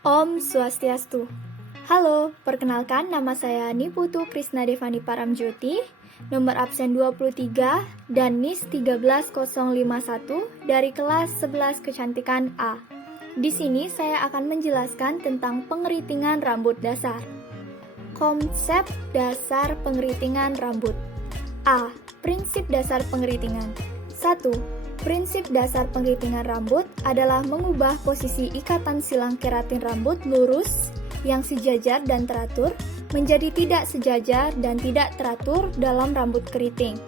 Om Swastiastu. Halo, perkenalkan nama saya Niputu Krisna Devani Paramjoti, nomor absen 23 dan NIS 13051 dari kelas 11 Kecantikan A. Di sini saya akan menjelaskan tentang pengeritingan rambut dasar. Konsep dasar pengeritingan rambut. A. Prinsip dasar pengeritingan. 1. Prinsip dasar pengeritingan rambut adalah mengubah posisi ikatan silang keratin rambut lurus yang sejajar dan teratur menjadi tidak sejajar dan tidak teratur dalam rambut keriting.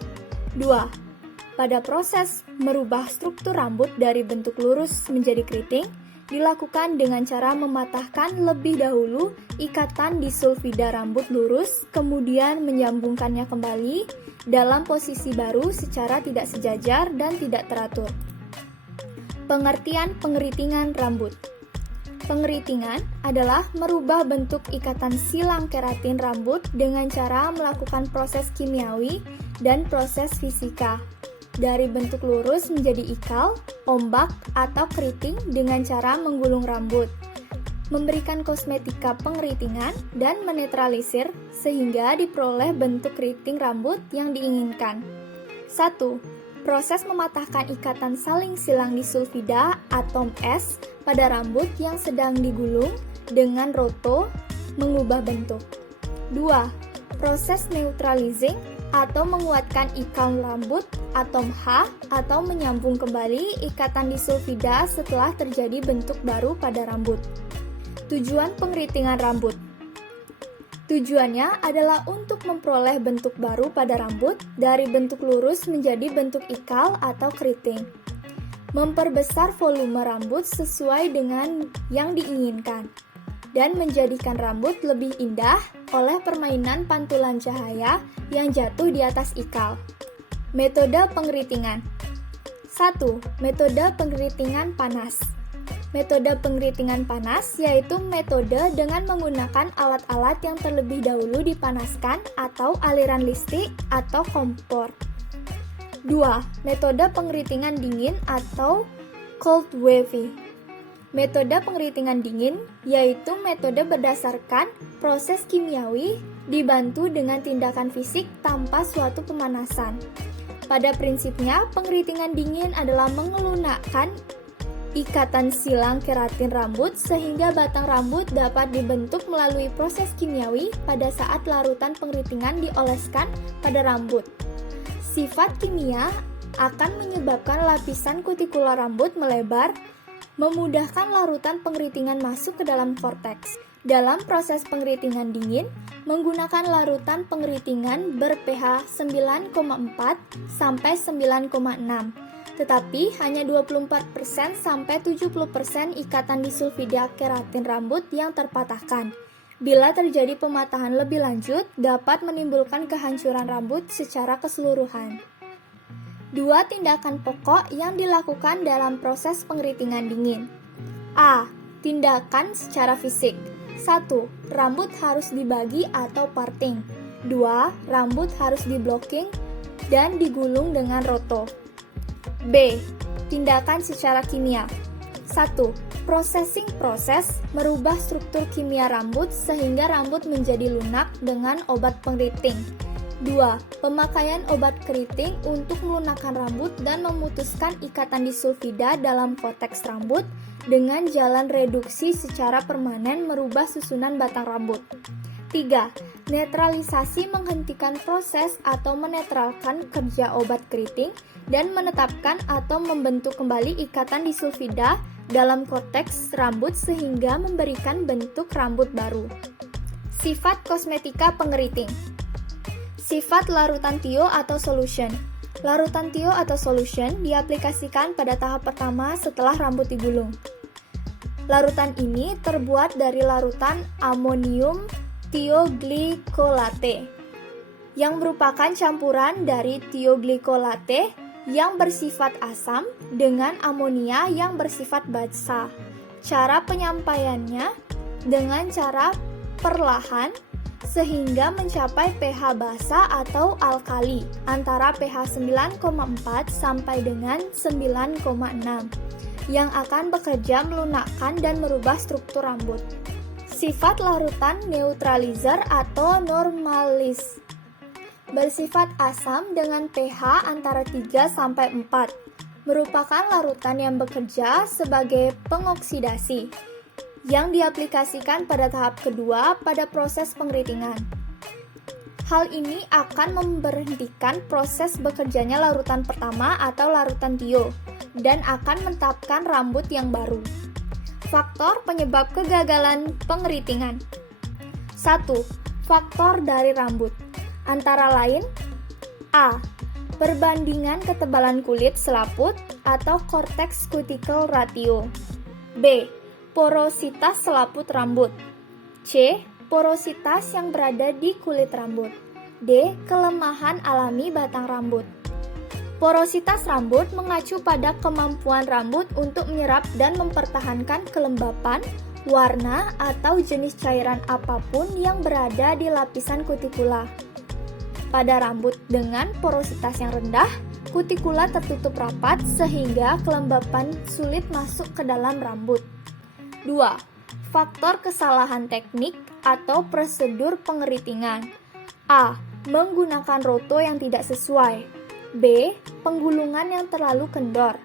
2. Pada proses merubah struktur rambut dari bentuk lurus menjadi keriting, dilakukan dengan cara mematahkan lebih dahulu ikatan di sulfida rambut lurus, kemudian menyambungkannya kembali dalam posisi baru secara tidak sejajar dan tidak teratur. Pengertian pengeritingan rambut. Pengeritingan adalah merubah bentuk ikatan silang keratin rambut dengan cara melakukan proses kimiawi dan proses fisika dari bentuk lurus menjadi ikal, ombak, atau keriting dengan cara menggulung rambut, memberikan kosmetika pengeritingan, dan menetralisir sehingga diperoleh bentuk keriting rambut yang diinginkan. 1. Proses mematahkan ikatan saling silang di sulfida atom es pada rambut yang sedang digulung dengan roto mengubah bentuk. 2. Proses neutralizing atau menguatkan ikal rambut atom H atau menyambung kembali ikatan di sulfida setelah terjadi bentuk baru pada rambut. Tujuan pengeritingan rambut. Tujuannya adalah untuk memperoleh bentuk baru pada rambut dari bentuk lurus menjadi bentuk ikal atau keriting. Memperbesar volume rambut sesuai dengan yang diinginkan dan menjadikan rambut lebih indah oleh permainan pantulan cahaya yang jatuh di atas ikal. Metode pengeritingan. 1. Metode pengeritingan panas. Metode pengeritingan panas yaitu metode dengan menggunakan alat-alat yang terlebih dahulu dipanaskan atau aliran listrik atau kompor. 2. Metode pengeritingan dingin atau cold wave. Metode pengeritingan dingin yaitu metode berdasarkan proses kimiawi dibantu dengan tindakan fisik tanpa suatu pemanasan. Pada prinsipnya, pengeritingan dingin adalah mengelunakkan ikatan silang keratin rambut sehingga batang rambut dapat dibentuk melalui proses kimiawi pada saat larutan pengeritingan dioleskan pada rambut. Sifat kimia akan menyebabkan lapisan kutikular rambut melebar, memudahkan larutan pengeritingan masuk ke dalam korteks. Dalam proses pengeritingan dingin, menggunakan larutan pengeritingan ber-pH 9,4 sampai 9,6, tetapi hanya 24% sampai 70% ikatan di sulfida keratin rambut yang terpatahkan. Bila terjadi pematahan lebih lanjut, dapat menimbulkan kehancuran rambut secara keseluruhan. 2 tindakan pokok yang dilakukan dalam proses pengeritingan dingin. A. Tindakan secara fisik. 1. Rambut harus dibagi atau parting. 2. Rambut harus diblocking dan digulung dengan roto. B. Tindakan secara kimia. 1. Processing proses merubah struktur kimia rambut sehingga rambut menjadi lunak dengan obat pengeriting. 2. Pemakaian obat keriting untuk melunakkan rambut dan memutuskan ikatan di sulfida dalam korteks rambut dengan jalan reduksi secara permanen merubah susunan batang rambut. 3. Netralisasi menghentikan proses atau menetralkan kerja obat keriting dan menetapkan atau membentuk kembali ikatan di sulfida dalam korteks rambut sehingga memberikan bentuk rambut baru. Sifat kosmetika pengeriting. Sifat larutan tio atau solution. Larutan tio atau solution diaplikasikan pada tahap pertama setelah rambut digulung. Larutan ini terbuat dari larutan amonium tioglicolate yang merupakan campuran dari tioglicolate yang bersifat asam dengan amonia yang bersifat basa. Cara penyampaiannya dengan cara perlahan sehingga mencapai pH basa atau alkali antara pH 9,4 sampai dengan 9,6. yang akan bekerja melunakkan dan merubah struktur rambut. Sifat larutan neutralizer atau normalis. Bersifat asam dengan pH antara 3-4. Merupakan larutan yang bekerja sebagai pengoksidasi yang diaplikasikan pada tahap kedua pada proses pengeritingan. Hal ini akan memberhentikan proses bekerjanya larutan pertama atau larutan tio dan akan menetapkan rambut yang baru. Faktor penyebab kegagalan pengeritingan. 1. Faktor dari rambut. Antara lain A. Perbandingan ketebalan kulit selaput atau cortex cuticle ratio. B. Porositas selaput rambut. C. Porositas yang berada di kulit rambut. D. Kelemahan alami batang rambut. Porositas rambut mengacu pada kemampuan rambut untuk menyerap dan mempertahankan kelembapan, warna, atau jenis cairan apapun yang berada di lapisan kutikula. Pada rambut dengan porositas yang rendah, kutikula tertutup rapat sehingga kelembapan sulit masuk ke dalam rambut. 2. Faktor kesalahan teknik atau prosedur pengeritingan. A. Menggunakan roto yang tidak sesuai. B. Penggulungan yang terlalu kendor.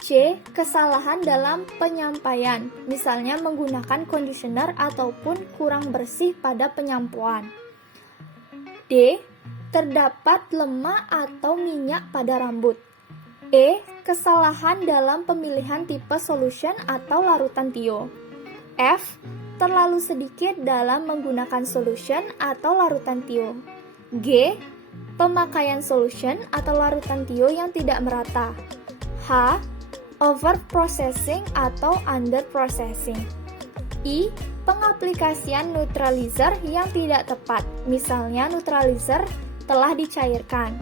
C. Kesalahan dalam penyampaian, misalnya menggunakan conditioner ataupun kurang bersih pada penyampuan. D. Terdapat lemak atau minyak pada rambut. E. Kesalahan dalam pemilihan tipe solution atau larutan tio. F. Terlalu sedikit dalam menggunakan solution atau larutan tio. G. Pemakaian solution atau larutan tio yang tidak merata. H. Over processing atau under processing. I. Pengaplikasian neutralizer yang tidak tepat, misalnya neutralizer telah dicairkan.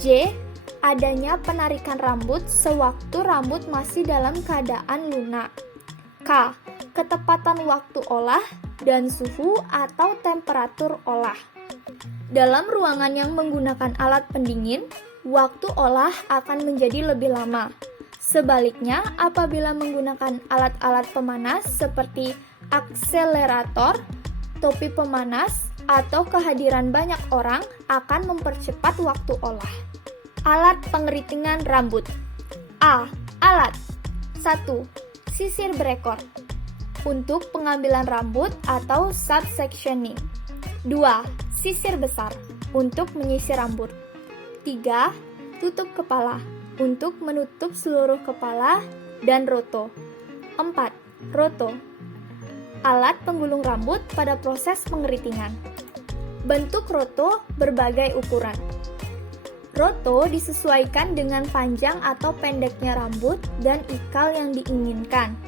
J. Adanya penarikan rambut sewaktu rambut masih dalam keadaan lunak. K. Ketepatan waktu olah dan suhu atau temperatur olah. Dalam ruangan yang menggunakan alat pendingin, waktu olah akan menjadi lebih lama. Sebaliknya, apabila menggunakan alat-alat pemanas seperti akselerator, topi pemanas, atau kehadiran banyak orang akan mempercepat waktu olah. Alat pengeritingan rambut. A. Alat 1. Sisir berekor untuk pengambilan rambut atau subsectioning. 2. Sisir besar untuk menyisir rambut. 3. Tutup kepala untuk menutup seluruh kepala dan roto. 4. Roto. Alat penggulung rambut pada proses pengeritingan. Bentuk roto berbagai ukuran. Roto disesuaikan dengan panjang atau pendeknya rambut dan ikal yang diinginkan.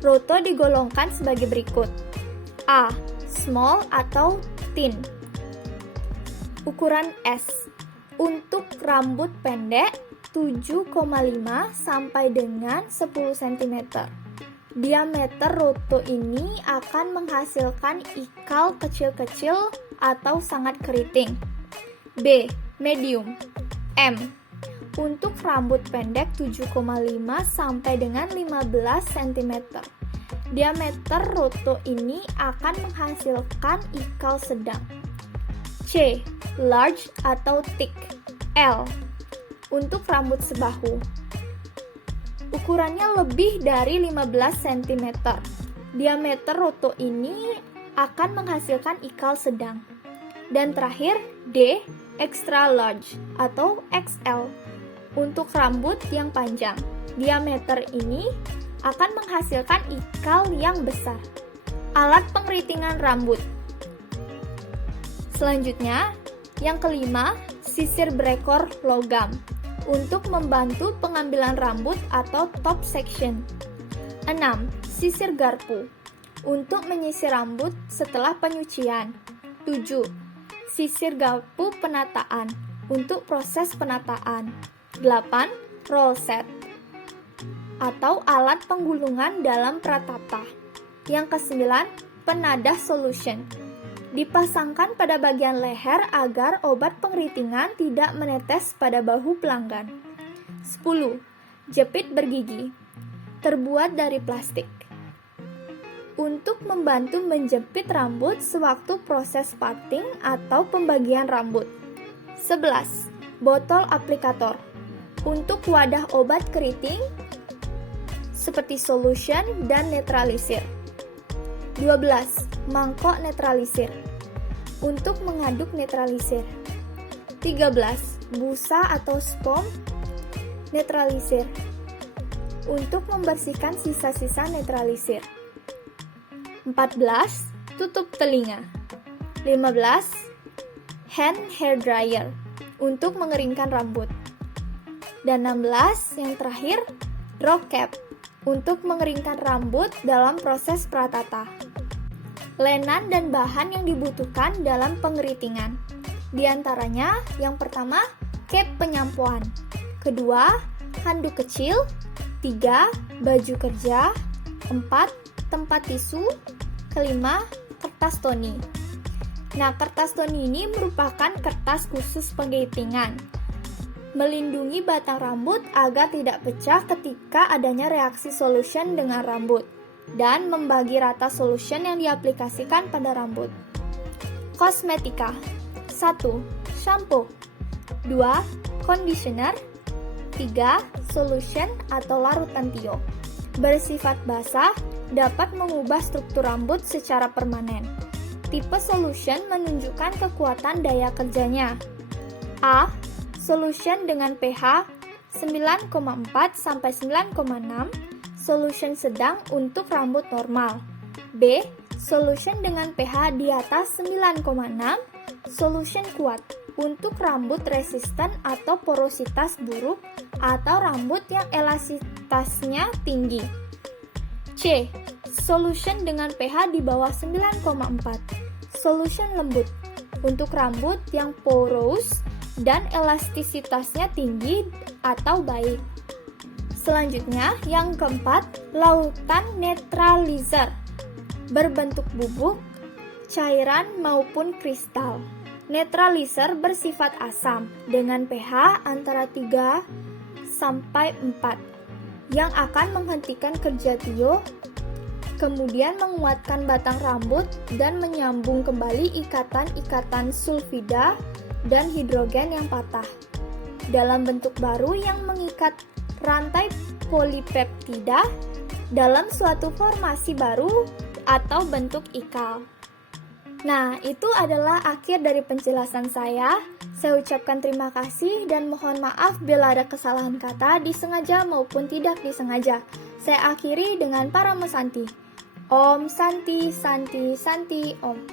Roto digolongkan sebagai berikut. A. Small atau thin. Ukuran S. Untuk rambut pendek 7,5 sampai dengan 10 cm. Diameter roto ini akan menghasilkan ikal kecil-kecil atau sangat keriting. B. Medium. M. Untuk rambut pendek 7,5 sampai dengan 15 cm. Diameter roto ini akan menghasilkan ikal sedang. C. Large atau thick. L. Untuk rambut sebahu. Ukurannya lebih dari 15 cm. Diameter roto ini akan menghasilkan ikal sedang. Dan terakhir, D. Extra large atau XL. Untuk rambut yang panjang. Diameter ini akan menghasilkan ikal yang besar. Alat pengeritingan rambut. Selanjutnya, yang kelima, sisir berekor logam untuk membantu pengambilan rambut atau top section. 6. Sisir garpu untuk menyisir rambut setelah penyucian. 7. Sisir garpu penataan untuk proses penataan. 8. Roll set atau alat penggulungan dalam pratata. Yang kesembilan, penadah solution. Dipasangkan pada bagian leher agar obat pengeritingan tidak menetes pada bahu pelanggan. 10. Jepit bergigi terbuat dari plastik. Untuk membantu menjepit rambut sewaktu proses parting atau pembagian rambut. 11. Botol aplikator. Untuk wadah obat keriting seperti solution dan netralisir. 12. Mangkok netralisir. Untuk mengaduk netralisir. 13. Busa atau spom netralisir. Untuk membersihkan sisa-sisa netralisir. 14. Tutup telinga. 15. Hand hair dryer. Untuk mengeringkan rambut. Dan 16, yang terakhir, rock cap. Untuk mengeringkan rambut dalam proses pratata. Lenan dan bahan yang dibutuhkan dalam pengeritingan. Di antaranya, yang pertama, cap penyampuan. Kedua, handuk kecil. 3. Baju kerja. 4. Tempat tisu. Kelima, kertas toni. Nah, kertas toni ini merupakan kertas khusus penggilingan. Melindungi batang rambut agar tidak pecah ketika adanya reaksi solution dengan rambut. Dan membagi rata solution yang diaplikasikan pada rambut. Kosmetika. 1. Shampoo. 2. Conditioner. 3. Solution atau larutan tio. Bersifat basah, dapat mengubah struktur rambut secara permanen. Tipe solution menunjukkan kekuatan daya kerjanya. A. Solution dengan pH 9,4-9,6, solution sedang untuk rambut normal. B. Solution dengan pH di atas 9,6, solution kuat untuk rambut resisten atau porositas buruk atau rambut yang elastisitasnya tinggi. C. Solution dengan pH di bawah 9,4, solution lembut untuk rambut yang porous dan elastisitasnya tinggi atau baik. Selanjutnya, yang keempat, lautan netralizer berbentuk bubuk, cairan maupun kristal. Netralizer bersifat asam dengan pH antara 3 sampai 4 yang akan menghentikan kerja tio, kemudian menguatkan batang rambut dan menyambung kembali ikatan-ikatan sulfida dan hidrogen yang patah dalam bentuk baru yang mengikat rantai polipeptida dalam suatu formasi baru atau bentuk ikal. Nah, itu adalah akhir dari penjelasan saya. Saya ucapkan terima kasih dan mohon maaf bila ada kesalahan kata disengaja maupun tidak disengaja. Saya akhiri dengan Paramasanti. Om Santi Santi Santi Om.